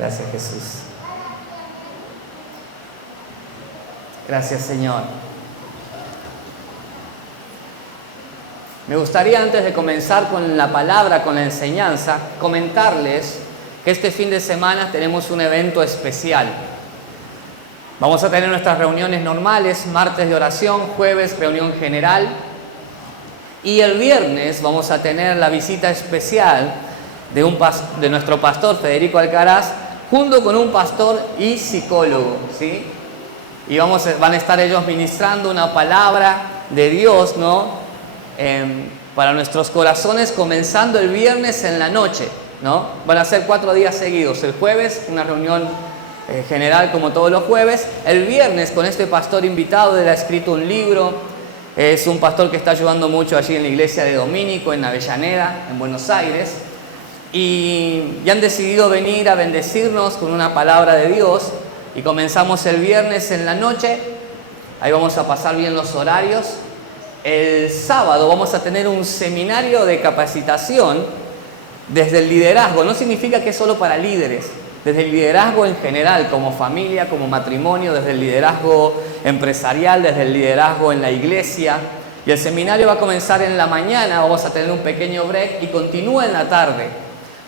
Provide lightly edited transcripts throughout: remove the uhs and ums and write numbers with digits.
Gracias, Jesús. Gracias, Señor. Me gustaría, antes de comenzar con la palabra, con la enseñanza, comentarles que este fin de semana tenemos un evento especial. Vamos a tener nuestras reuniones normales, martes de oración, jueves reunión general, y el viernes vamos a tener la visita especial de nuestro pastor Federico Alcaraz, junto con un pastor y psicólogo, ¿sí? Y van a estar ellos ministrando una palabra de Dios, ¿no? Para nuestros corazones, comenzando el viernes en la noche, ¿no? Van a ser 4 días seguidos. El jueves, una reunión general como todos los jueves. El viernes, con este pastor invitado, él ha escrito un libro. Es un pastor que está ayudando mucho allí en la iglesia de Domínico, en Avellaneda, en Buenos Aires. Y han decidido venir a bendecirnos con una palabra de Dios. Y comenzamos el viernes en la noche. Ahí vamos a pasar bien los horarios. El sábado vamos a tener un seminario de capacitación desde el liderazgo. No significa que es solo para líderes. Desde el liderazgo en general, como familia, como matrimonio, desde el liderazgo empresarial, desde el liderazgo en la iglesia. Y el seminario va a comenzar en la mañana, vamos a tener un pequeño break y continúa en la tarde.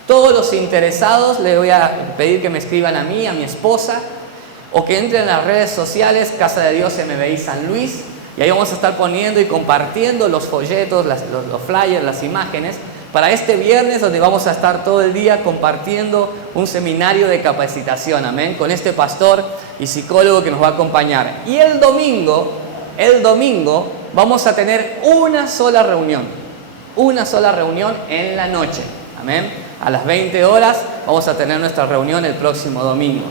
Todos los interesados les voy a pedir que me escriban a mí, a mi esposa, o que entren en las redes sociales, Casa de Dios MBI San Luis, y ahí vamos a estar poniendo y compartiendo los folletos, los flyers, las imágenes, para este viernes, donde vamos a estar todo el día compartiendo un seminario de capacitación, amén, con este pastor y psicólogo que nos va a acompañar. Y el domingo vamos a tener una sola reunión en la noche, amén. A las 20 horas vamos a tener nuestra reunión el próximo domingo.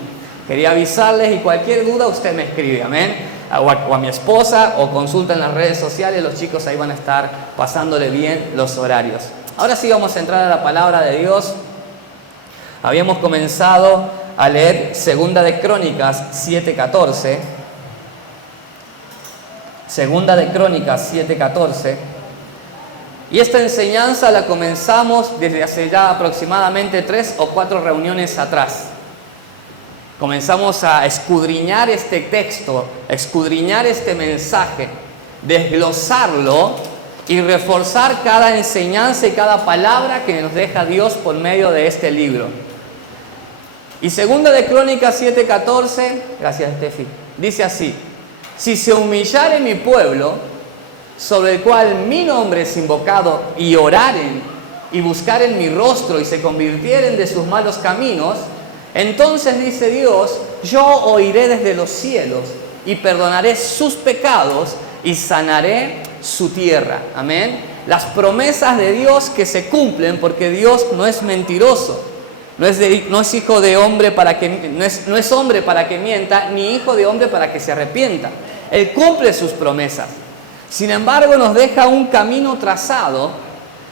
Quería avisarles, y cualquier duda usted me escribe, amén, o a mi esposa, o consulta en las redes sociales, los chicos ahí van a estar pasándole bien los horarios. Ahora sí vamos a entrar a la palabra de Dios. Habíamos comenzado a leer Segunda de Crónicas 7:14. Segunda de Crónicas 7:14. Y esta enseñanza la comenzamos desde hace ya aproximadamente 3 o 4 reuniones atrás. Comenzamos a escudriñar este texto, a escudriñar este mensaje, desglosarlo y reforzar cada enseñanza y cada palabra que nos deja Dios por medio de este libro. Y Segunda de Crónicas 7:14, gracias Steffi, dice así: si se humillare mi pueblo, sobre el cual mi nombre es invocado, y oraren y buscaren mi rostro y se convirtieren de sus malos caminos, entonces, dice Dios, yo oiré desde los cielos y perdonaré sus pecados y sanaré su tierra. Amén. Las promesas de Dios que se cumplen, porque Dios no es mentiroso, no es hijo de hombre no es hombre para que mienta, ni hijo de hombre para que se arrepienta. Él cumple sus promesas. Sin embargo, nos deja un camino trazado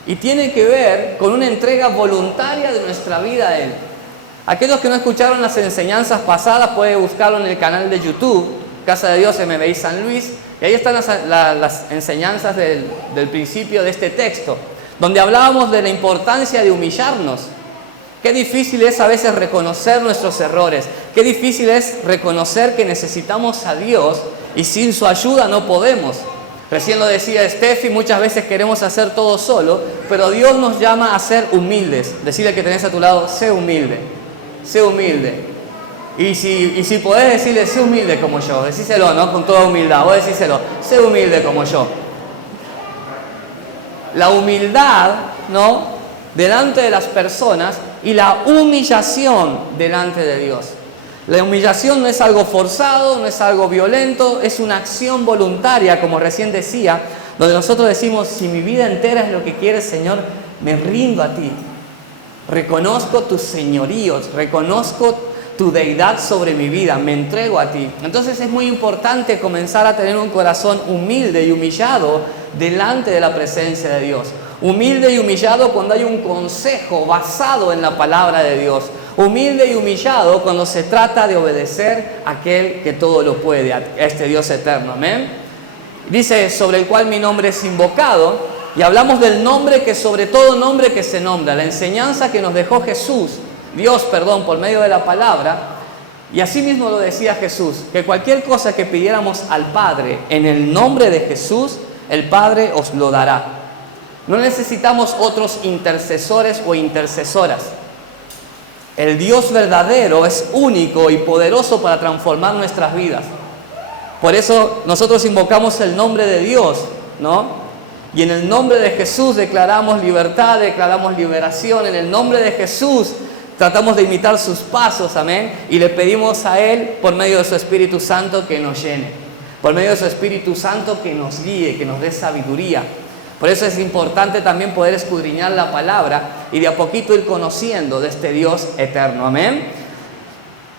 y tiene que ver con una entrega voluntaria de nuestra vida a Él. Aquellos que no escucharon las enseñanzas pasadas pueden buscarlo en el canal de YouTube, Casa de Dios MBI San Luis, y ahí están las enseñanzas del principio de este texto, donde hablábamos de la importancia de humillarnos. Qué difícil es a veces reconocer nuestros errores, qué difícil es reconocer que necesitamos a Dios y sin su ayuda no podemos. Recién lo decía Steffi, muchas veces queremos hacer todo solo, pero Dios nos llama a ser humildes. Decirle que tenés a tu lado, sé humilde. Sé humilde. Y si podés decirle, sé humilde como yo, decíselo, ¿no? Con toda humildad, vos decíselo, sé humilde como yo. La humildad, ¿no? Delante de las personas, y la humillación delante de Dios. La humillación no es algo forzado, no es algo violento, es una acción voluntaria, como recién decía, donde nosotros decimos, si mi vida entera es lo que quieres, Señor, me rindo a ti. Reconozco tus señoríos, reconozco tu deidad sobre mi vida, me entrego a ti. Entonces es muy importante comenzar a tener un corazón humilde y humillado delante de la presencia de Dios. Humilde y humillado cuando hay un consejo basado en la palabra de Dios. Humilde y humillado cuando se trata de obedecer a aquel que todo lo puede, a este Dios eterno. Amén. Dice, sobre el cual mi nombre es invocado. Y hablamos del nombre que sobre todo nombre que se nombra. La enseñanza que nos dejó Jesús por medio de la palabra. Y así mismo lo decía Jesús, que cualquier cosa que pidiéramos al Padre en el nombre de Jesús, el Padre os lo dará. No necesitamos otros intercesores o intercesoras. El Dios verdadero es único y poderoso para transformar nuestras vidas. Por eso nosotros invocamos el nombre de Dios, ¿no? Y en el nombre de Jesús declaramos libertad, declaramos liberación. En el nombre de Jesús tratamos de imitar sus pasos, amén. Y le pedimos a Él, por medio de su Espíritu Santo, que nos llene. Por medio de su Espíritu Santo, que nos guíe, que nos dé sabiduría. Por eso es importante también poder escudriñar la palabra y de a poquito ir conociendo de este Dios eterno, amén.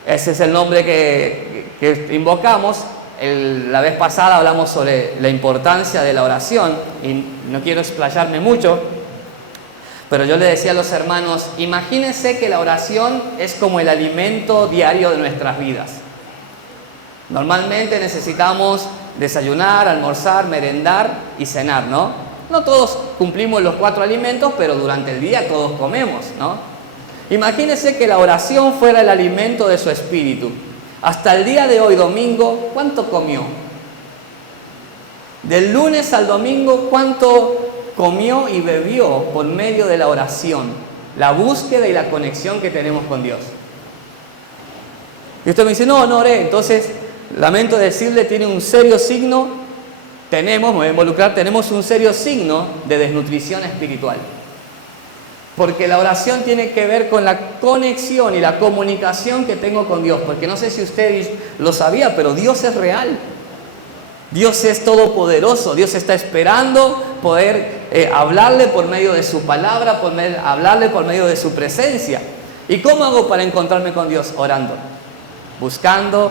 Ese es el nombre que invocamos. La vez pasada hablamos sobre la importancia de la oración y no quiero explayarme mucho, pero yo le decía a los hermanos, imagínense que la oración es como el alimento diario de nuestras vidas. Normalmente necesitamos desayunar, almorzar, merendar y cenar, ¿no? No todos cumplimos los 4 alimentos, pero durante el día todos comemos, ¿no? Imagínense que la oración fuera el alimento de su espíritu. Hasta el día de hoy, domingo, ¿cuánto comió? Del lunes al domingo, ¿cuánto comió y bebió por medio de la oración? La búsqueda y la conexión que tenemos con Dios. Y usted me dice, no oré. Entonces, lamento decirle, tiene un serio signo. Me voy a involucrar, tenemos un serio signo de desnutrición espiritual. Porque la oración tiene que ver con la conexión y la comunicación que tengo con Dios. Porque no sé si usted lo sabía, pero Dios es real. Dios es todopoderoso. Dios está esperando poder hablarle por medio de su palabra, hablarle por medio de su presencia. ¿Y cómo hago para encontrarme con Dios? Orando. Buscando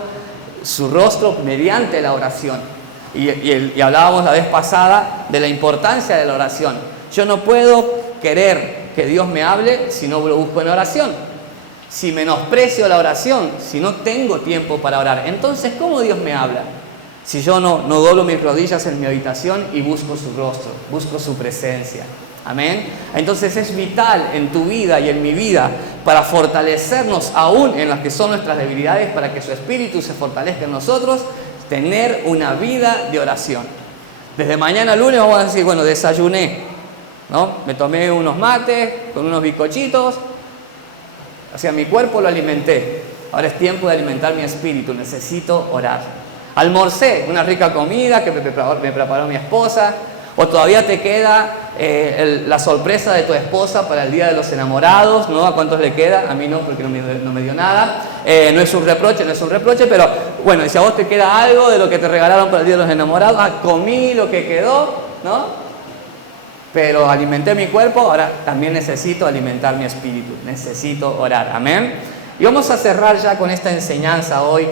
su rostro mediante la oración. Y hablábamos la vez pasada de la importancia de la oración. Yo no puedo querer que Dios me hable si no lo busco en oración. Si menosprecio la oración, si no tengo tiempo para orar, entonces ¿cómo Dios me habla? Si yo no doblo mis rodillas en mi habitación y busco su rostro, busco su presencia. Amén. Entonces es vital en tu vida y en mi vida para fortalecernos aún en las que son nuestras debilidades, para que su espíritu se fortalezca en nosotros, tener una vida de oración. Desde mañana lunes vamos a decir, bueno, desayuné, ¿no? Me tomé unos mates con unos bizcochitos, hacia mi cuerpo lo alimenté. Ahora es tiempo de alimentar mi espíritu, necesito orar. Almorcé una rica comida que me preparó mi esposa, o todavía te queda la sorpresa de tu esposa para el Día de los Enamorados, ¿no? ¿A cuántos le queda? A mí no, porque no me dio nada. No es un reproche, pero bueno, si a vos te queda algo de lo que te regalaron para el Día de los Enamorados, comí lo que quedó, ¿no? Pero alimenté mi cuerpo, ahora también necesito alimentar mi espíritu, necesito orar, amén. Y vamos a cerrar ya con esta enseñanza hoy.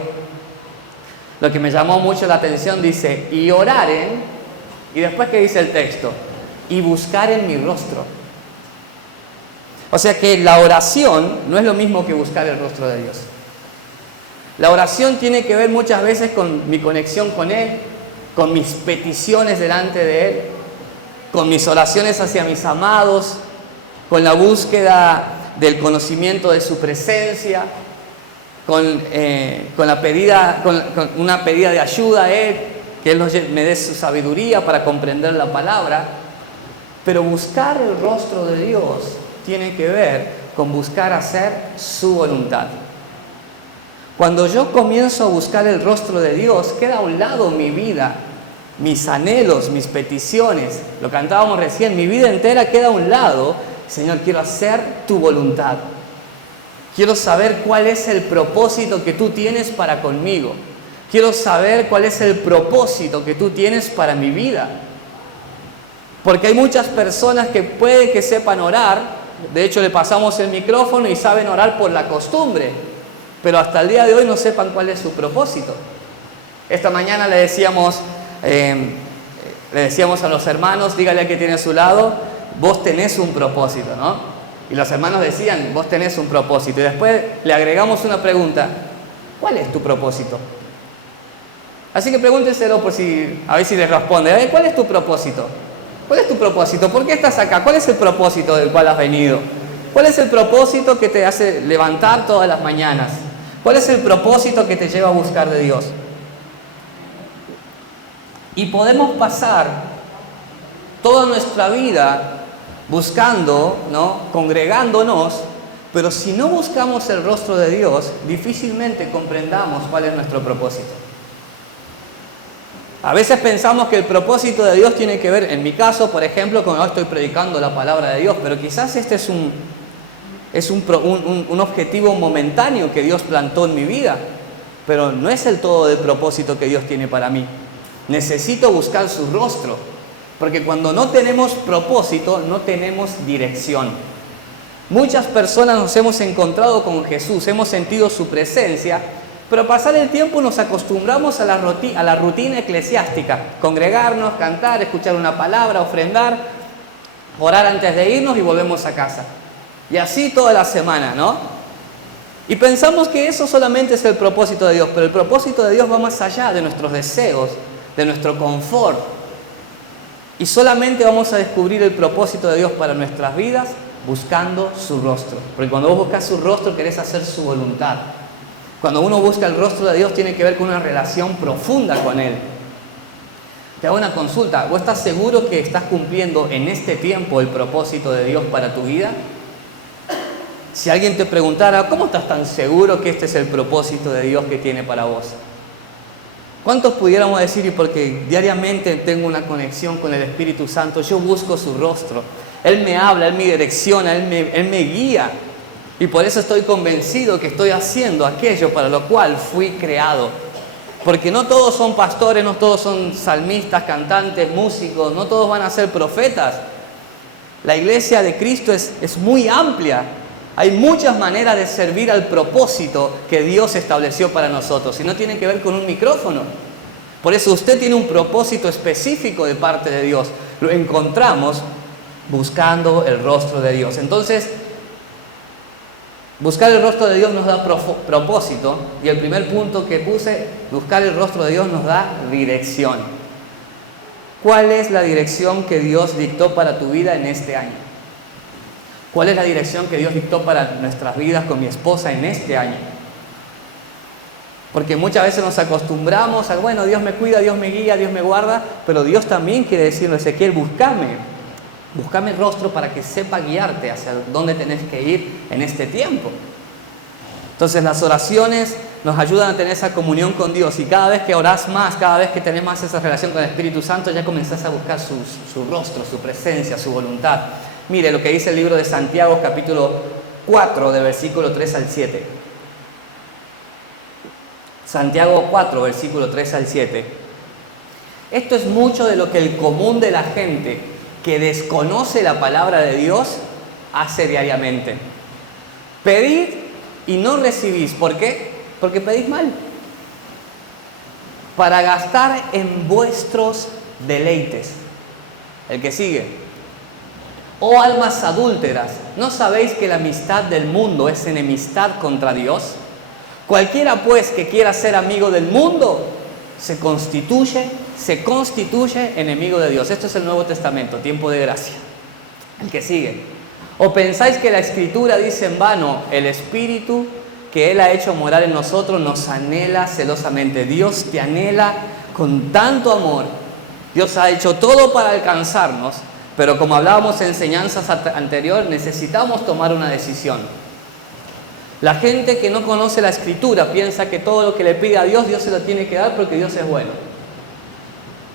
Lo que me llamó mucho la atención dice, y oraren. Y después, ¿qué dice el texto? Y buscar en mi rostro. O sea que la oración no es lo mismo que buscar el rostro de Dios. La oración tiene que ver muchas veces con mi conexión con Él, con mis peticiones delante de Él, con mis oraciones hacia mis amados, con la búsqueda del conocimiento de su presencia, con una pedida de ayuda a Él, que Él me dé su sabiduría para comprender la palabra. Pero buscar el rostro de Dios tiene que ver con buscar hacer su voluntad. Cuando yo comienzo a buscar el rostro de Dios, queda a un lado mi vida, mis anhelos, mis peticiones. Lo cantábamos recién, mi vida entera queda a un lado. Señor, quiero hacer tu voluntad. Quiero saber cuál es el propósito que tú tienes para conmigo. Quiero saber cuál es el propósito que tú tienes para mi vida. Porque hay muchas personas que puede que sepan orar. De hecho, le pasamos el micrófono y saben orar por la costumbre. Pero hasta el día de hoy no sepan cuál es su propósito. Esta mañana le decíamos a los hermanos, dígale al que tiene a su lado, vos tenés un propósito, ¿no? Y los hermanos decían, vos tenés un propósito. Y después le agregamos una pregunta, ¿cuál es tu propósito? Así que pregúntenselo a ver si les responde. ¿Cuál es tu propósito? ¿Cuál es tu propósito? ¿Por qué estás acá? ¿Cuál es el propósito del cual has venido? ¿Cuál es el propósito que te hace levantar todas las mañanas? ¿Cuál es el propósito que te lleva a buscar de Dios? Y podemos pasar toda nuestra vida buscando, ¿no?, congregándonos, pero si no buscamos el rostro de Dios, difícilmente comprendamos cuál es nuestro propósito. A veces pensamos que el propósito de Dios tiene que ver, en mi caso, por ejemplo, cuando estoy predicando la palabra de Dios, pero quizás este es un objetivo momentáneo que Dios plantó en mi vida, pero no es el todo del propósito que Dios tiene para mí. Necesito buscar su rostro, porque cuando no tenemos propósito, no tenemos dirección. Muchas personas nos hemos encontrado con Jesús, hemos sentido su presencia, pero al pasar el tiempo nos acostumbramos a la rutina eclesiástica: congregarnos, cantar, escuchar una palabra, ofrendar, orar antes de irnos y volvemos a casa. Y así toda la semana, ¿no? Y pensamos que eso solamente es el propósito de Dios, pero el propósito de Dios va más allá de nuestros deseos, de nuestro confort. Y solamente vamos a descubrir el propósito de Dios para nuestras vidas buscando su rostro. Porque cuando vos buscas su rostro, querés hacer su voluntad. Cuando uno busca el rostro de Dios, tiene que ver con una relación profunda con Él. Te hago una consulta: ¿vos estás seguro que estás cumpliendo en este tiempo el propósito de Dios para tu vida? Si alguien te preguntara: ¿cómo estás tan seguro que este es el propósito de Dios que tiene para vos? ¿Cuántos pudiéramos decir: y porque diariamente tengo una conexión con el Espíritu Santo, yo busco su rostro, Él me habla, Él me direcciona, Él me guía, y por eso estoy convencido que estoy haciendo aquello para lo cual fui creado? Porque no todos son pastores, no todos son salmistas, cantantes, músicos, no todos van a ser profetas. La iglesia de Cristo es muy amplia. Hay muchas maneras de servir al propósito que Dios estableció para nosotros, y no tiene que ver con un micrófono. Por eso usted tiene un propósito específico de parte de Dios. Lo encontramos buscando el rostro de Dios. Entonces, buscar el rostro de Dios nos da propósito, y el primer punto que puse, buscar el rostro de Dios, nos da dirección. ¿Cuál es la dirección que Dios dictó para tu vida en este año? ¿Cuál es la dirección que Dios dictó para nuestras vidas con mi esposa en este año? Porque muchas veces nos acostumbramos a, bueno, Dios me cuida, Dios me guía, Dios me guarda, pero Dios también quiere decirnos: Ezequiel, búscame el rostro para que sepa guiarte hacia dónde tenés que ir en este tiempo. Entonces las oraciones nos ayudan a tener esa comunión con Dios, y cada vez que orás más, cada vez que tenés más esa relación con el Espíritu Santo, ya comenzás a buscar su rostro, su presencia, su voluntad. Mire lo que dice el libro de Santiago, capítulo 4, de versículo 3 al 7. Santiago 4, versículo 3 al 7. Esto es mucho de lo que el común de la gente que desconoce la palabra de Dios hace diariamente. Pedid y no recibís. ¿Por qué? Porque pedís mal, para gastar en vuestros deleites. El que sigue: oh almas adúlteras, ¿no sabéis que la amistad del mundo es enemistad contra Dios? Cualquiera pues que quiera ser amigo del mundo se constituye enemigo de Dios. Esto es el Nuevo Testamento, tiempo de gracia. El que sigue: ¿o pensáis que la Escritura dice en vano, el Espíritu que Él ha hecho morar en nosotros nos anhela celosamente? Dios te anhela con tanto amor. Dios ha hecho todo para alcanzarnos, pero como hablábamos en enseñanzas anteriores, necesitamos tomar una decisión. La gente que no conoce la Escritura piensa que todo lo que le pide a Dios, Dios se lo tiene que dar porque Dios es bueno,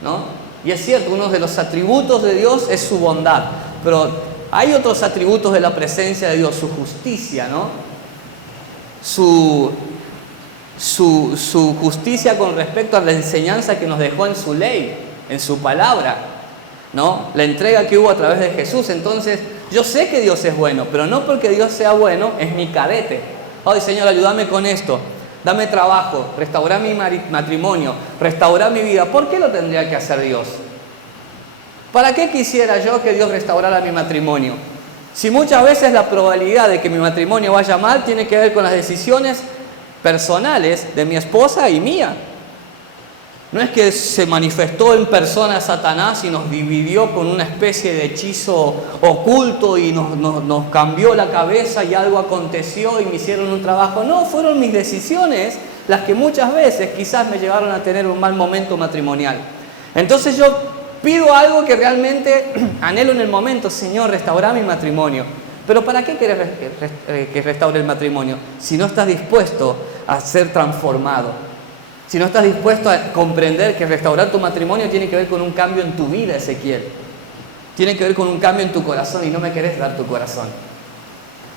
¿no? Y es cierto, uno de los atributos de Dios es su bondad, pero hay otros atributos de la presencia de Dios: su justicia, ¿no? Su justicia con respecto a la enseñanza que nos dejó en su ley, en su palabra, ¿no? La entrega que hubo a través de Jesús. Entonces, yo sé que Dios es bueno, pero no porque Dios sea bueno es mi cadete. Ay, Señor, ayúdame con esto, dame trabajo, restaurar mi matrimonio, restaurar mi vida. ¿Por qué lo tendría que hacer Dios? ¿Para qué quisiera yo que Dios restaurara mi matrimonio? Si muchas veces la probabilidad de que mi matrimonio vaya mal tiene que ver con las decisiones personales de mi esposa y mía. No es que se manifestó en persona Satanás y nos dividió con una especie de hechizo oculto y nos cambió la cabeza y algo aconteció y me hicieron un trabajo. No, fueron mis decisiones las que muchas veces quizás me llevaron a tener un mal momento matrimonial. Entonces yo pido algo que realmente anhelo en el momento: Señor, restaura mi matrimonio. Pero ¿para qué quieres que restaure el matrimonio si no estás dispuesto a ser transformado? Si no estás dispuesto a comprender que restaurar tu matrimonio tiene que ver con un cambio en tu vida, Ezequiel. Tiene que ver con un cambio en tu corazón y no me querés dar tu corazón.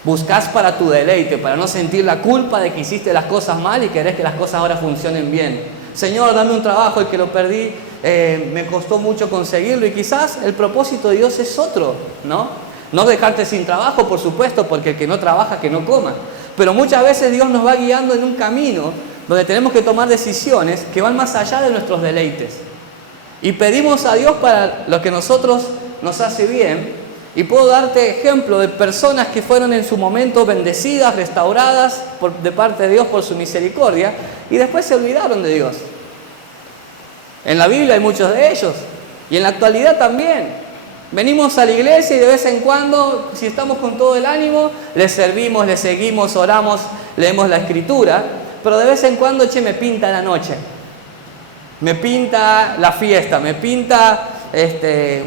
Buscas para tu deleite, para no sentir la culpa de que hiciste las cosas mal y querés que las cosas ahora funcionen bien. Señor, dame un trabajo, el que lo perdí, me costó mucho conseguirlo, y quizás el propósito de Dios es otro, ¿no? No dejarte sin trabajo, por supuesto, porque el que no trabaja, que no coma. Pero muchas veces Dios nos va guiando en un camino donde tenemos que tomar decisiones que van más allá de nuestros deleites. Y pedimos a Dios para lo que nosotros nos hace bien. Y puedo darte ejemplo de personas que fueron en su momento bendecidas, restauradas de parte de Dios por su misericordia, y después se olvidaron de Dios. En la Biblia hay muchos de ellos, y en la actualidad también. Venimos a la iglesia y de vez en cuando, si estamos con todo el ánimo, le servimos, le seguimos, oramos, leemos la Escritura, pero de vez en cuando, me pinta la noche, me pinta la fiesta, me pinta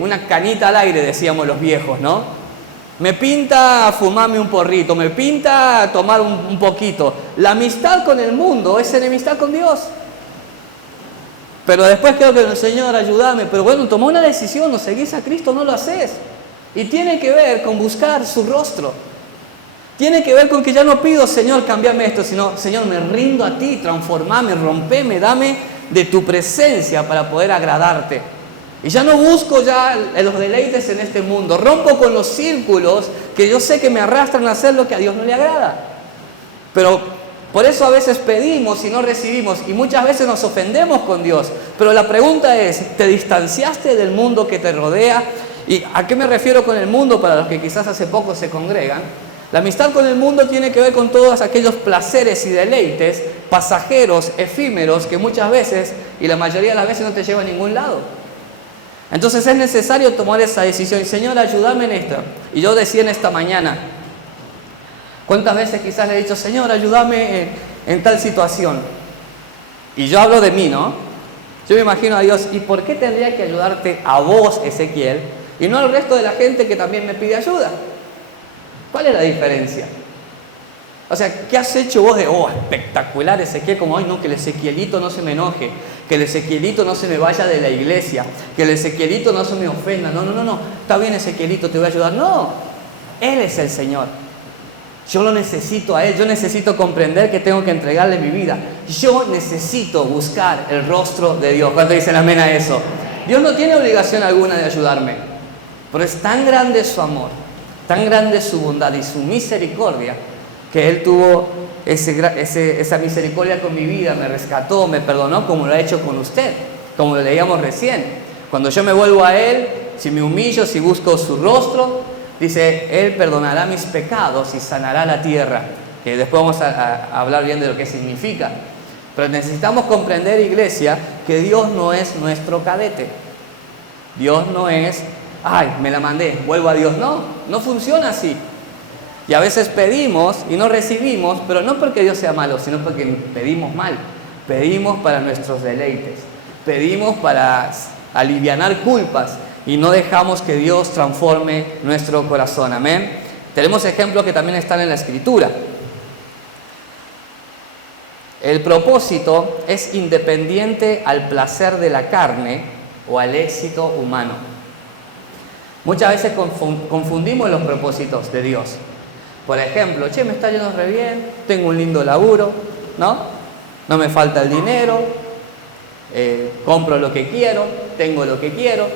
una canita al aire, decíamos los viejos, ¿no? Me pinta fumarme un porrito, me pinta tomar un poquito. La amistad con el mundo es enemistad con Dios. Pero después creo que el Señor, ayúdame, pero bueno, tomó una decisión, no seguís a Cristo, no lo haces. Y tiene que ver con buscar su rostro. Tiene que ver con que ya no pido, Señor, cámbiame esto, sino, Señor, me rindo a ti, transformame, rompeme, dame de tu presencia para poder agradarte. Y ya no busco ya los deleites en este mundo, rompo con los círculos que yo sé que me arrastran a hacer lo que a Dios no le agrada. Pero por eso a veces pedimos y no recibimos, y muchas veces nos ofendemos con Dios. Pero la pregunta es, ¿te distanciaste del mundo que te rodea? ¿Y a qué me refiero con el mundo para los que quizás hace poco se congregan? La amistad con el mundo tiene que ver con todos aquellos placeres y deleites pasajeros, efímeros, que muchas veces, y la mayoría de las veces, no te llevan a ningún lado. Entonces es necesario tomar esa decisión. Señor, ayúdame en esto. Y yo decía en esta mañana, ¿cuántas veces quizás le he dicho, Señor, ayúdame en tal situación? Y yo hablo de mí, ¿no? Yo me imagino a Dios, ¿y por qué tendría que ayudarte a vos, Ezequiel, y no al resto de la gente que también me pide ayuda? ¿Cuál es la diferencia? O sea, ¿qué has hecho vos de, espectacular, Ezequiel, como, no, que el Ezequielito no se me enoje, que el Ezequielito no se me vaya de la iglesia, que el Ezequielito no se me ofenda? No, está bien, Ezequielito, te voy a ayudar. No, Él es el Señor. Yo lo necesito a Él, yo necesito comprender que tengo que entregarle mi vida. Yo necesito buscar el rostro de Dios. ¿Cuántos dicen amén a eso? Dios no tiene obligación alguna de ayudarme, pero es tan grande su amor, tan grande su bondad y su misericordia, que Él tuvo esa misericordia con mi vida, me rescató, me perdonó, como lo ha hecho con usted, como lo leíamos recién. Cuando yo me vuelvo a Él, si me humillo, si busco su rostro, dice, Él perdonará mis pecados y sanará la tierra, que después vamos a hablar bien de lo que significa. Pero necesitamos comprender, iglesia, que Dios no es nuestro cadete. Dios no es, me la mandé, vuelvo a Dios. No funciona así. Y a veces pedimos y no recibimos, pero no porque Dios sea malo, sino porque pedimos mal. Pedimos para nuestros deleites, pedimos para alivianar culpas y no dejamos que Dios transforme nuestro corazón. Amén. Tenemos ejemplos que también están en la Escritura. El propósito es independiente al placer de la carne o al éxito humano. Muchas veces confundimos los propósitos de Dios. Por ejemplo, me está yendo re bien, tengo un lindo laburo, no me falta el dinero, compro lo que quiero, tengo lo que quiero,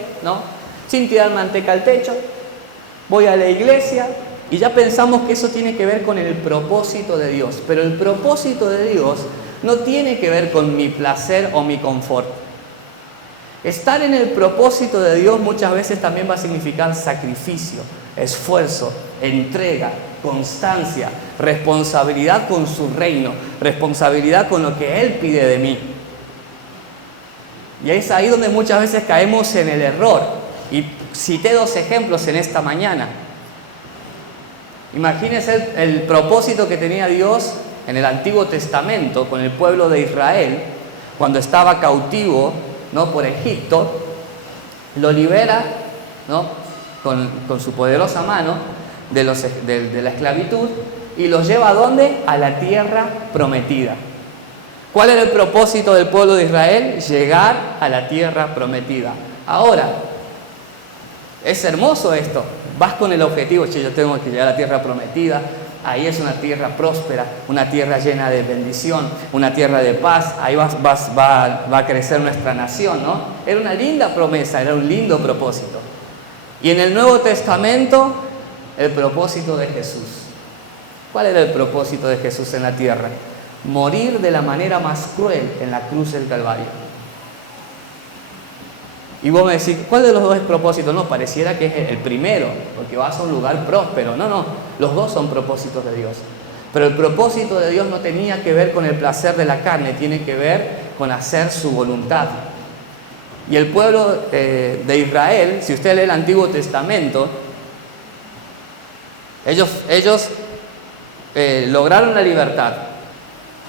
sin tirar manteca al techo, voy a la iglesia y ya pensamos que eso tiene que ver con el propósito de Dios. Pero el propósito de Dios no tiene que ver con mi placer o mi confort. Estar en el propósito de Dios muchas veces también va a significar sacrificio, esfuerzo, entrega, constancia, responsabilidad con su reino, responsabilidad con lo que Él pide de mí. Y es ahí donde muchas veces caemos en el error. Y cité 2 ejemplos en esta mañana. Imagínense el propósito que tenía Dios en el Antiguo Testamento con el pueblo de Israel, cuando estaba cautivo, ¿no?, por Egipto. Lo libera, ¿no?, con su poderosa mano de la esclavitud, y los lleva ¿a dónde? A la tierra prometida. ¿Cuál era el propósito del pueblo de Israel? Llegar a la tierra prometida. Ahora, es hermoso esto. Vas con el objetivo, yo tengo que llegar a la tierra prometida. Ahí es una tierra próspera, una tierra llena de bendición, una tierra de paz. Ahí va a crecer nuestra nación, ¿no? Era una linda promesa, era un lindo propósito. Y en el Nuevo Testamento, el propósito de Jesús. ¿Cuál era el propósito de Jesús en la tierra? Morir de la manera más cruel en la cruz del Calvario. Y vos me decís, ¿cuál de los dos es propósito? No, pareciera que es el primero, porque vas a un lugar próspero. No, los dos son propósitos de Dios. Pero el propósito de Dios no tenía que ver con el placer de la carne, tiene que ver con hacer su voluntad. Y el pueblo de Israel, si usted lee el Antiguo Testamento, ellos lograron la libertad.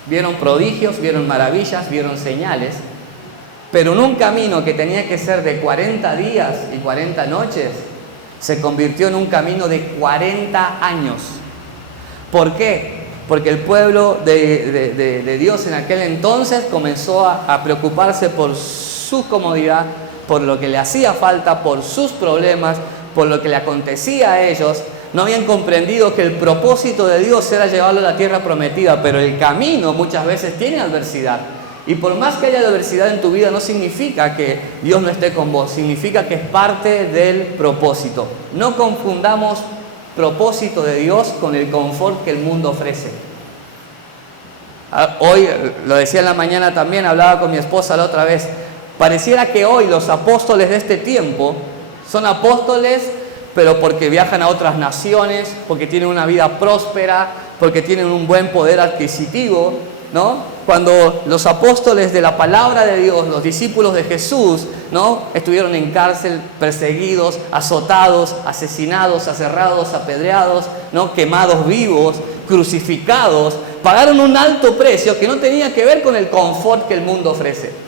Vieron prodigios, vieron maravillas, vieron señales, pero en un camino que tenía que ser de 40 días y 40 noches, se convirtió en un camino de 40 años. ¿Por qué? Porque el pueblo de Dios en aquel entonces comenzó a preocuparse por su comodidad, por lo que le hacía falta, por sus problemas, por lo que le acontecía a ellos. No habían comprendido que el propósito de Dios era llevarlo a la tierra prometida, pero el camino muchas veces tiene adversidad. Y por más que haya adversidad en tu vida, no significa que Dios no esté con vos, significa que es parte del propósito. No confundamos propósito de Dios con el confort que el mundo ofrece. Hoy, lo decía en la mañana también, hablaba con mi esposa la otra vez, pareciera que hoy los apóstoles de este tiempo son apóstoles, pero porque viajan a otras naciones, porque tienen una vida próspera, porque tienen un buen poder adquisitivo, ¿no? Cuando los apóstoles de la palabra de Dios, los discípulos de Jesús, ¿no?, estuvieron en cárcel, perseguidos, azotados, asesinados, aserrados, apedreados, ¿no?, quemados vivos, crucificados, pagaron un alto precio que no tenía que ver con el confort que el mundo ofrece.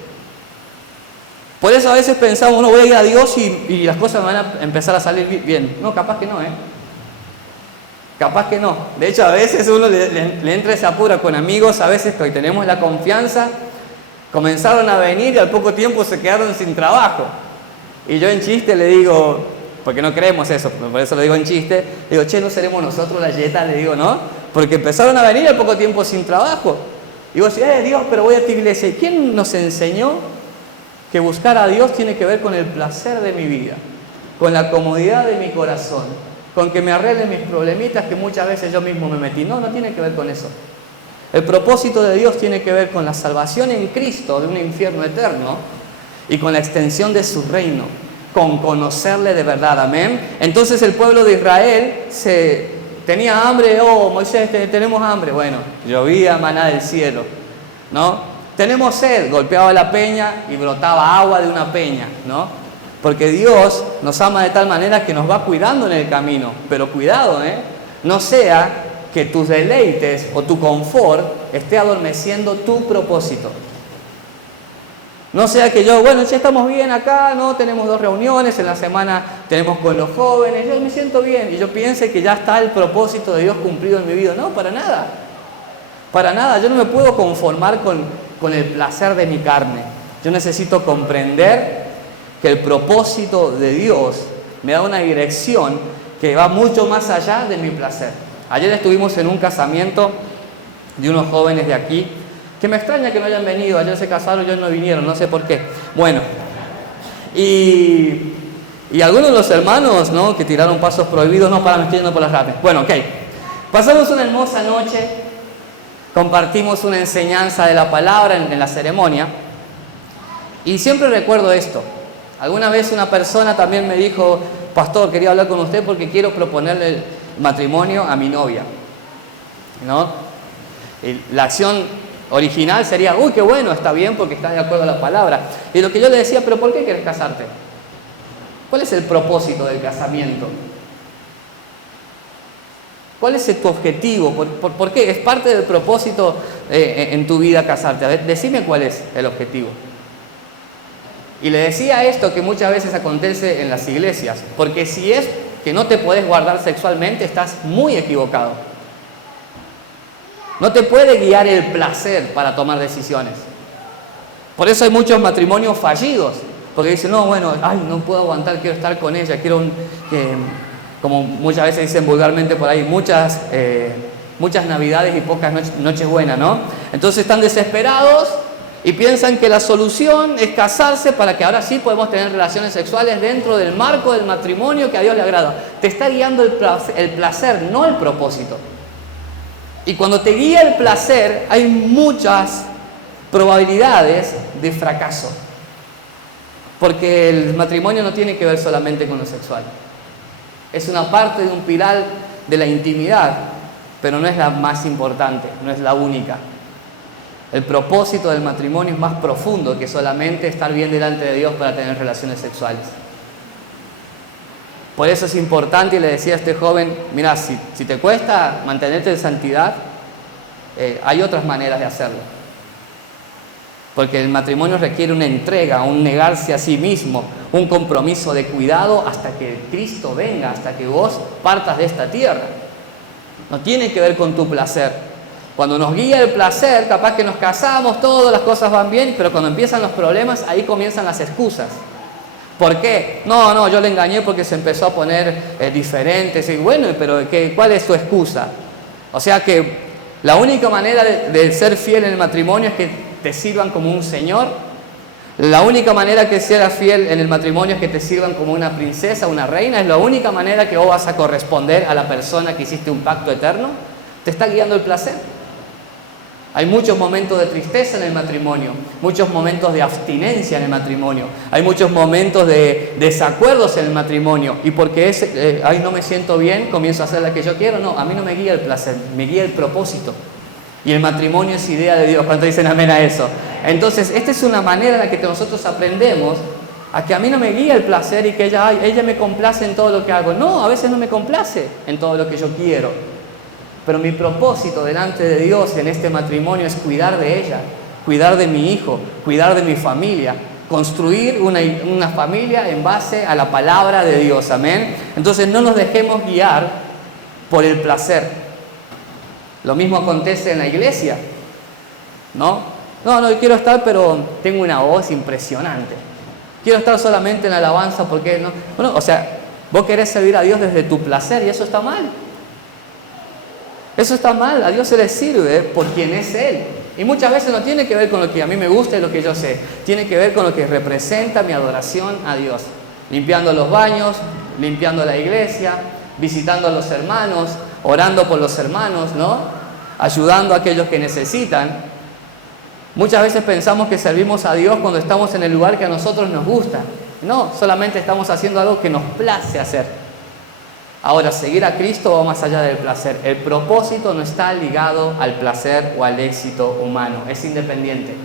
Por eso a veces pensamos, no, voy a ir a Dios y las cosas me van a empezar a salir bien. No, capaz que no, Capaz que no. De hecho, a veces uno le entra ese apuro con amigos, a veces que hoy tenemos la confianza, comenzaron a venir y al poco tiempo se quedaron sin trabajo. Y yo en chiste le digo, porque no creemos eso, por eso lo digo en chiste, le digo, che, ¿no seremos nosotros la yeta? Le digo, ¿no? Porque empezaron a venir y al poco tiempo sin trabajo. Y vos decís, Dios, pero voy a tu iglesia. ¿Y quién nos enseñó que buscar a Dios tiene que ver con el placer de mi vida, con la comodidad de mi corazón, con que me arreglen mis problemitas que muchas veces yo mismo me metí? No tiene que ver con eso. El propósito de Dios tiene que ver con la salvación en Cristo de un infierno eterno y con la extensión de su reino, con conocerle de verdad. Amén. Entonces el pueblo de Israel tenía hambre. Oh, Moisés, tenemos hambre. Bueno, llovía maná del cielo, ¿no? Tenemos sed, golpeaba la peña y brotaba agua de una peña, ¿no? Porque Dios nos ama de tal manera que nos va cuidando en el camino. Pero cuidado, no sea que tus deleites o tu confort esté adormeciendo tu propósito. No sea que yo, bueno, ya estamos bien acá, ¿no? Tenemos 2 reuniones, en la semana tenemos con los jóvenes, yo me siento bien. Y yo piense que ya está el propósito de Dios cumplido en mi vida. No, para nada. Para nada. Yo no me puedo conformar con el placer de mi carne. Yo necesito comprender que el propósito de Dios me da una dirección que va mucho más allá de mi placer. Ayer estuvimos en un casamiento de unos jóvenes de aquí, que me extraña que no hayan venido. Ayer se casaron y hoy no vinieron, no sé por qué. Bueno, y algunos de los hermanos, ¿no?, que tiraron pasos prohibidos, me estoy yendo por las ramas. Bueno, ok. Pasamos una hermosa noche, compartimos una enseñanza de la palabra en la ceremonia, y siempre recuerdo esto. Alguna vez una persona también me dijo, pastor, quería hablar con usted porque quiero proponerle matrimonio a mi novia, ¿no? La acción original sería, uy, qué bueno, está bien porque está de acuerdo a la palabra. Y lo que yo le decía, pero ¿por qué quieres casarte? ¿Cuál es el propósito del casamiento? ¿Cuál es tu objetivo? ¿Por qué? Es parte del propósito en tu vida casarte. A ver, decime cuál es el objetivo. Y le decía esto que muchas veces acontece en las iglesias, porque si es que no te puedes guardar sexualmente, estás muy equivocado. No te puede guiar el placer para tomar decisiones. Por eso hay muchos matrimonios fallidos, porque dicen, no, bueno, ay, no puedo aguantar, quiero estar con ella, quiero como muchas veces dicen vulgarmente por ahí, muchas navidades y pocas noches buenas, ¿no? Entonces están desesperados y piensan que la solución es casarse para que ahora sí podemos tener relaciones sexuales dentro del marco del matrimonio que a Dios le agrada. Te está guiando el placer, no el propósito. Y cuando te guía el placer, hay muchas probabilidades de fracaso. Porque el matrimonio no tiene que ver solamente con lo sexual. Es una parte de un pilar de la intimidad, pero no es la más importante, no es la única. El propósito del matrimonio es más profundo que solamente estar bien delante de Dios para tener relaciones sexuales. Por eso es importante, y le decía a este joven, mira, si te cuesta mantenerte en santidad, hay otras maneras de hacerlo. Porque el matrimonio requiere una entrega, un negarse a sí mismo, un compromiso de cuidado hasta que Cristo venga, hasta que vos partas de esta tierra. No tiene que ver con tu placer. Cuando nos guía el placer, capaz que nos casamos, todas las cosas van bien, pero cuando empiezan los problemas, ahí comienzan las excusas. ¿Por qué? No, yo le engañé porque se empezó a poner diferente. Y bueno, pero ¿cuál es tu excusa? O sea que la única manera de ser fiel en el matrimonio es que te sirvan como un señor. La única manera que seas fiel en el matrimonio es que te sirvan como una princesa, una reina. Es la única manera que vos vas a corresponder a la persona que hiciste un pacto eterno. Te está guiando el placer. Hay muchos momentos de tristeza en el matrimonio, muchos momentos de abstinencia en el matrimonio, hay muchos momentos de desacuerdos en el matrimonio. Y porque ay, no me siento bien, comienzo a hacer la que yo quiero. No, a mí no me guía el placer, me guía el propósito. Y el matrimonio es idea de Dios. ¿Cuántos dicen amén a eso? Entonces, esta es una manera en la que nosotros aprendemos a que a mí no me guía el placer y que ella me complace en todo lo que hago. No, a veces no me complace en todo lo que yo quiero. Pero mi propósito delante de Dios en este matrimonio es cuidar de ella, cuidar de mi hijo, cuidar de mi familia, construir una familia en base a la palabra de Dios. Amén. Entonces no nos dejemos guiar por el placer. Lo mismo acontece en la iglesia, ¿no? No, yo quiero estar, pero tengo una voz impresionante. Quiero estar solamente en la alabanza porque no. Bueno, o sea, vos querés servir a Dios desde tu placer y eso está mal. Eso está mal, a Dios se le sirve por quien es Él. Y muchas veces no tiene que ver con lo que a mí me gusta y lo que yo sé. Tiene que ver con lo que representa mi adoración a Dios. Limpiando los baños, limpiando la iglesia, visitando a los hermanos, orando por los hermanos, ¿no? Ayudando a aquellos que necesitan. Muchas veces pensamos que servimos a Dios cuando estamos en el lugar que a nosotros nos gusta. No, solamente estamos haciendo algo que nos place hacer. Ahora, seguir a Cristo va más allá del placer. El propósito no está ligado al placer o al éxito humano, es independiente.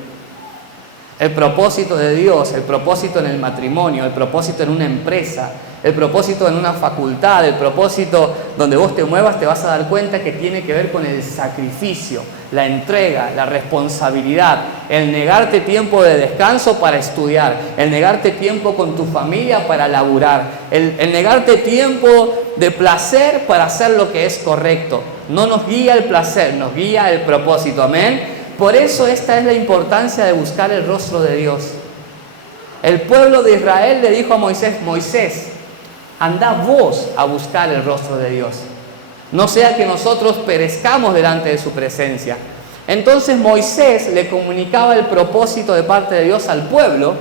El propósito de Dios, el propósito en el matrimonio, el propósito en una empresa, el propósito en una facultad, el propósito donde vos te muevas, te vas a dar cuenta que tiene que ver con el sacrificio, la entrega, la responsabilidad, el negarte tiempo de descanso para estudiar, el negarte tiempo con tu familia para laburar, el negarte tiempo de placer para hacer lo que es correcto. No nos guía el placer, nos guía el propósito. Amén. Por eso esta es la importancia de buscar el rostro de Dios. El pueblo de Israel le dijo a Moisés, Moisés, anda vos a buscar el rostro de Dios. No sea que nosotros perezcamos delante de su presencia. Entonces Moisés le comunicaba el propósito de parte de Dios al pueblo,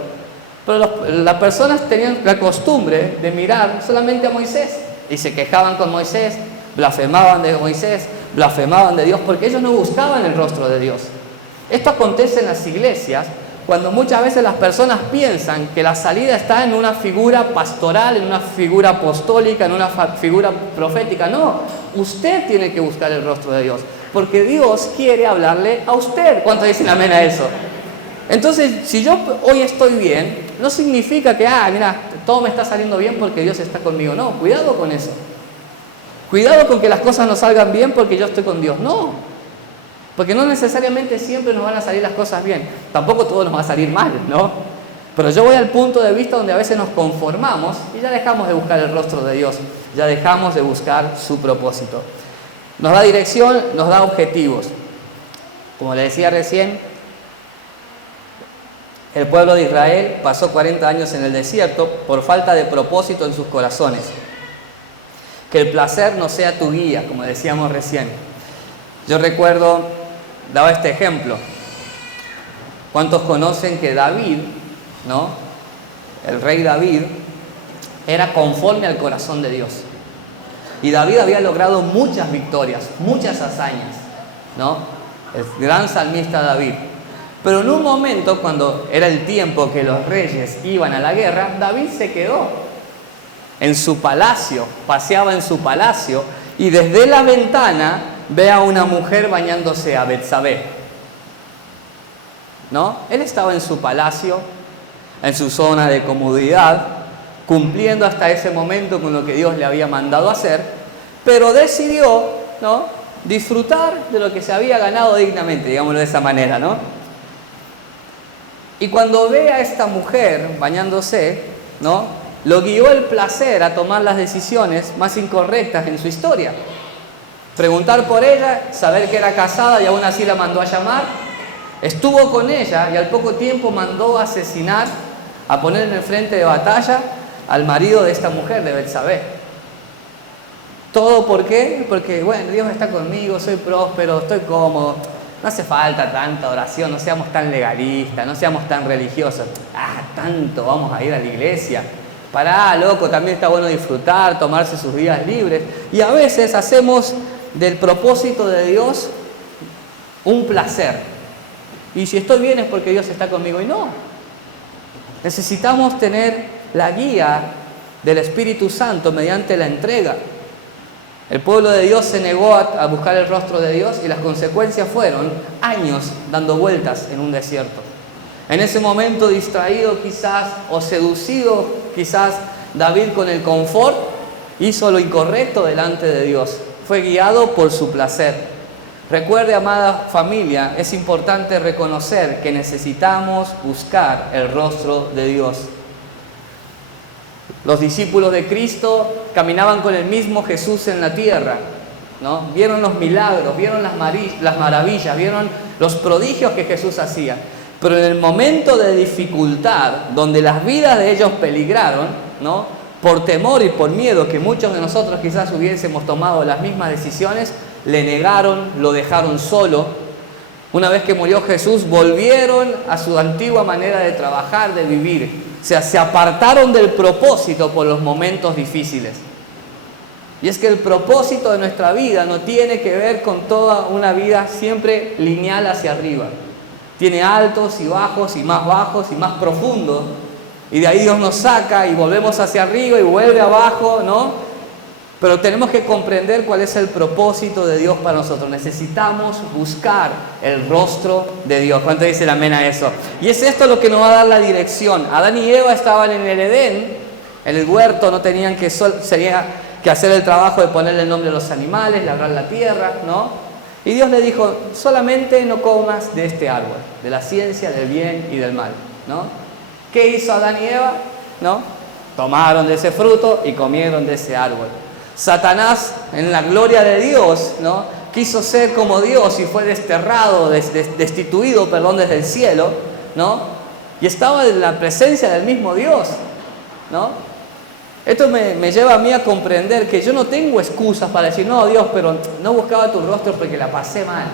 pero las personas tenían la costumbre de mirar solamente a Moisés y se quejaban con Moisés, blasfemaban de Moisés, blasfemaban de Dios, porque ellos no buscaban el rostro de Dios. Esto acontece en las iglesias cuando muchas veces las personas piensan que la salida está en una figura pastoral, en una figura apostólica, en una figura profética. No, usted tiene que buscar el rostro de Dios. Porque Dios quiere hablarle a usted. ¿Cuántos dicen amén a eso? Entonces, si yo hoy estoy bien, no significa que, mira, todo me está saliendo bien porque Dios está conmigo. No, cuidado con eso. Cuidado con que las cosas no salgan bien porque yo estoy con Dios. No, porque no necesariamente siempre nos van a salir las cosas bien. Tampoco todo nos va a salir mal, ¿no? Pero yo voy al punto de vista donde a veces nos conformamos y ya dejamos de buscar el rostro de Dios. Ya dejamos de buscar su propósito. Nos da dirección, nos da objetivos. Como le decía recién, el pueblo de Israel pasó 40 años en el desierto por falta de propósito en sus corazones. Que el placer no sea tu guía, como decíamos recién. Yo recuerdo, daba este ejemplo. ¿Cuántos conocen que David, ¿no? El rey David, era conforme al corazón de Dios? Y David había logrado muchas victorias, muchas hazañas, ¿no? El gran salmista David. Pero en un momento, cuando era el tiempo que los reyes iban a la guerra, David se quedó en su palacio, paseaba en su palacio, y desde la ventana ve a una mujer bañándose, a Betsabé, ¿no? Él estaba en su palacio, en su zona de comodidad, cumpliendo hasta ese momento con lo que Dios le había mandado hacer, pero decidió, ¿no?, disfrutar de lo que se había ganado dignamente, digámoslo de esa manera, ¿no? Y cuando ve a esta mujer bañándose, ¿no?, lo guió el placer a tomar las decisiones más incorrectas en su historia. Preguntar por ella, saber que era casada y aún así la mandó a llamar. Estuvo con ella y al poco tiempo mandó a asesinar, a poner en el frente de batalla al marido de esta mujer, de Betsabé. ¿Todo por qué? Porque, bueno, Dios está conmigo, soy próspero, estoy cómodo. No hace falta tanta oración, no seamos tan legalistas, no seamos tan religiosos. Tanto vamos a ir a la iglesia. Pará, loco, también está bueno disfrutar, tomarse sus días libres. Y a veces hacemos del propósito de Dios un placer. Y si estoy bien es porque Dios está conmigo. Y no. Necesitamos tener la guía del Espíritu Santo mediante la entrega. El pueblo de Dios se negó a buscar el rostro de Dios y las consecuencias fueron años dando vueltas en un desierto. En ese momento, distraído quizás o seducido quizás, David con el confort hizo lo incorrecto delante de Dios. Fue guiado por su placer. Recuerde, amada familia, es importante reconocer que necesitamos buscar el rostro de Dios. Los discípulos de Cristo caminaban con el mismo Jesús en la tierra, ¿no? Vieron los milagros, vieron las maravillas, vieron los prodigios que Jesús hacía. Pero en el momento de dificultad, donde las vidas de ellos peligraron, ¿no?, por temor y por miedo que muchos de nosotros quizás hubiésemos tomado las mismas decisiones, le negaron, lo dejaron solo. Una vez que murió Jesús, volvieron a su antigua manera de trabajar, de vivir. O sea, se apartaron del propósito por los momentos difíciles. Y es que el propósito de nuestra vida no tiene que ver con toda una vida siempre lineal hacia arriba. Tiene altos y bajos y más profundos. Y de ahí Dios nos saca y volvemos hacia arriba y vuelve abajo, ¿no? Pero tenemos que comprender cuál es el propósito de Dios para nosotros. Necesitamos buscar el rostro de Dios. ¿Cuánto dicen amén a eso? Y es esto lo que nos va a dar la dirección. Adán y Eva estaban en el Edén, en el huerto, no tenían que hacer el trabajo de ponerle el nombre a los animales, labrar la tierra, ¿no? Y Dios le dijo, solamente no comas de este árbol, de la ciencia del bien y del mal, ¿no? ¿Qué hizo Adán y Eva? ¿No? Tomaron de ese fruto y comieron de ese árbol. Satanás, en la gloria de Dios, ¿no?, quiso ser como Dios y fue desterrado, destituido desde el cielo, ¿no? Y estaba en la presencia del mismo Dios, ¿no? Esto me lleva a mí a comprender que yo no tengo excusas para decir, no, Dios, pero no buscaba tu rostro porque la pasé mal.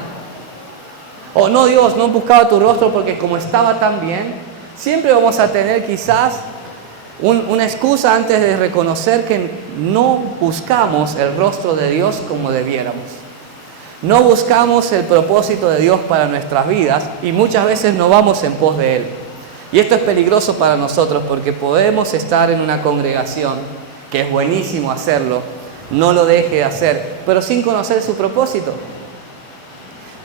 O no, Dios, no buscaba tu rostro porque como estaba tan bien. Siempre vamos a tener quizás una excusa antes de reconocer que no buscamos el rostro de Dios como debiéramos. No buscamos el propósito de Dios para nuestras vidas y muchas veces no vamos en pos de Él. Y esto es peligroso para nosotros porque podemos estar en una congregación, que es buenísimo hacerlo, no lo deje de hacer, pero sin conocer su propósito.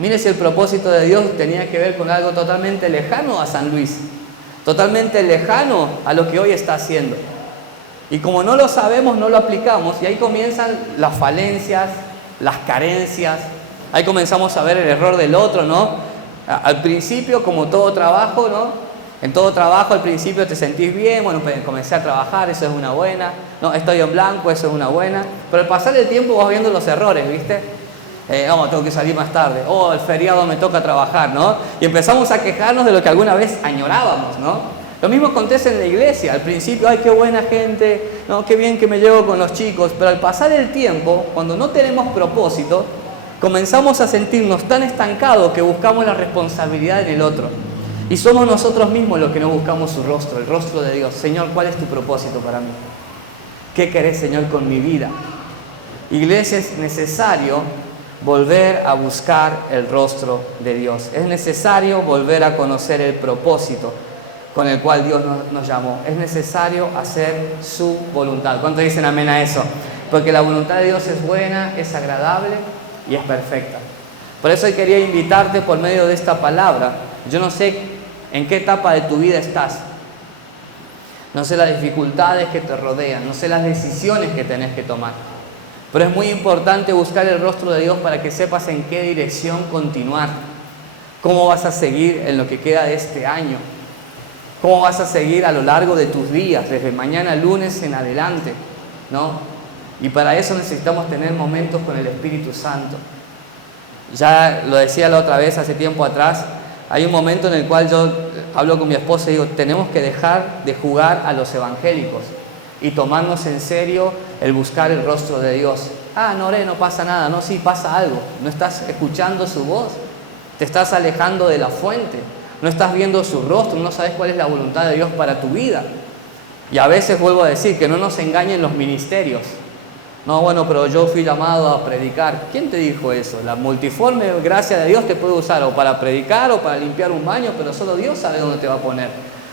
Mire si el propósito de Dios tenía que ver con algo totalmente lejano a San Luis, totalmente lejano a lo que hoy está haciendo. Y como no lo sabemos, no lo aplicamos, y ahí comienzan las falencias, las carencias, ahí comenzamos a ver el error del otro, ¿no? Al principio, como todo trabajo, ¿no? En todo trabajo al principio te sentís bien, bueno, pues comencé a trabajar, eso es una buena, no, estoy en blanco, eso es una buena, pero al pasar el tiempo vas viendo los errores, ¿viste? Tengo que salir más tarde, el feriado me toca trabajar, ¿no? Y empezamos a quejarnos de lo que alguna vez añorábamos, ¿no? Lo mismo acontece en la iglesia, al principio, ay, qué buena gente, no, qué bien que me llevo con los chicos, pero al pasar el tiempo, cuando no tenemos propósito, comenzamos a sentirnos tan estancados que buscamos la responsabilidad en el otro. Y somos nosotros mismos los que no buscamos su rostro, el rostro de Dios. Señor, ¿cuál es tu propósito para mí? ¿Qué querés, Señor, con mi vida? Iglesia, es necesario volver a buscar el rostro de Dios. Es necesario volver a conocer el propósito con el cual Dios nos llamó. Es necesario hacer su voluntad. ¿Cuántos dicen amén a eso? Porque la voluntad de Dios es buena, es agradable y es perfecta. Por eso hoy quería invitarte por medio de esta palabra. Yo no sé en qué etapa de tu vida estás. No sé las dificultades que te rodean, no sé las decisiones que tenés que tomar. Pero es muy importante buscar el rostro de Dios para que sepas en qué dirección continuar. Cómo vas a seguir en lo que queda de este año. Cómo vas a seguir a lo largo de tus días, desde mañana lunes en adelante, ¿no? Y para eso necesitamos tener momentos con el Espíritu Santo. Ya lo decía la otra vez, hace tiempo atrás, hay un momento en el cual yo hablo con mi esposa y digo, tenemos que dejar de jugar a los evangélicos y tomarnos en serio el buscar el rostro de Dios. No pasa nada. No, sí, pasa algo. No estás escuchando su voz, te estás alejando de la fuente, no estás viendo su rostro, no sabes cuál es la voluntad de Dios para tu vida. Y a veces vuelvo a decir que no nos engañen los ministerios. No, bueno, pero yo fui llamado a predicar. ¿Quién te dijo eso? La multiforme gracia de Dios te puede usar o para predicar o para limpiar un baño, pero solo Dios sabe dónde te va a poner.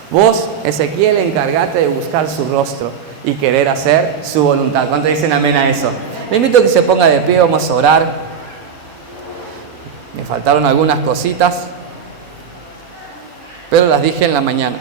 Vos, Ezequiel, encargate de buscar su rostro y querer hacer su voluntad. ¿Cuántos dicen amén a eso? Le invito a que se ponga de pie, vamos a orar. Me faltaron algunas cositas, pero las dije en la mañana.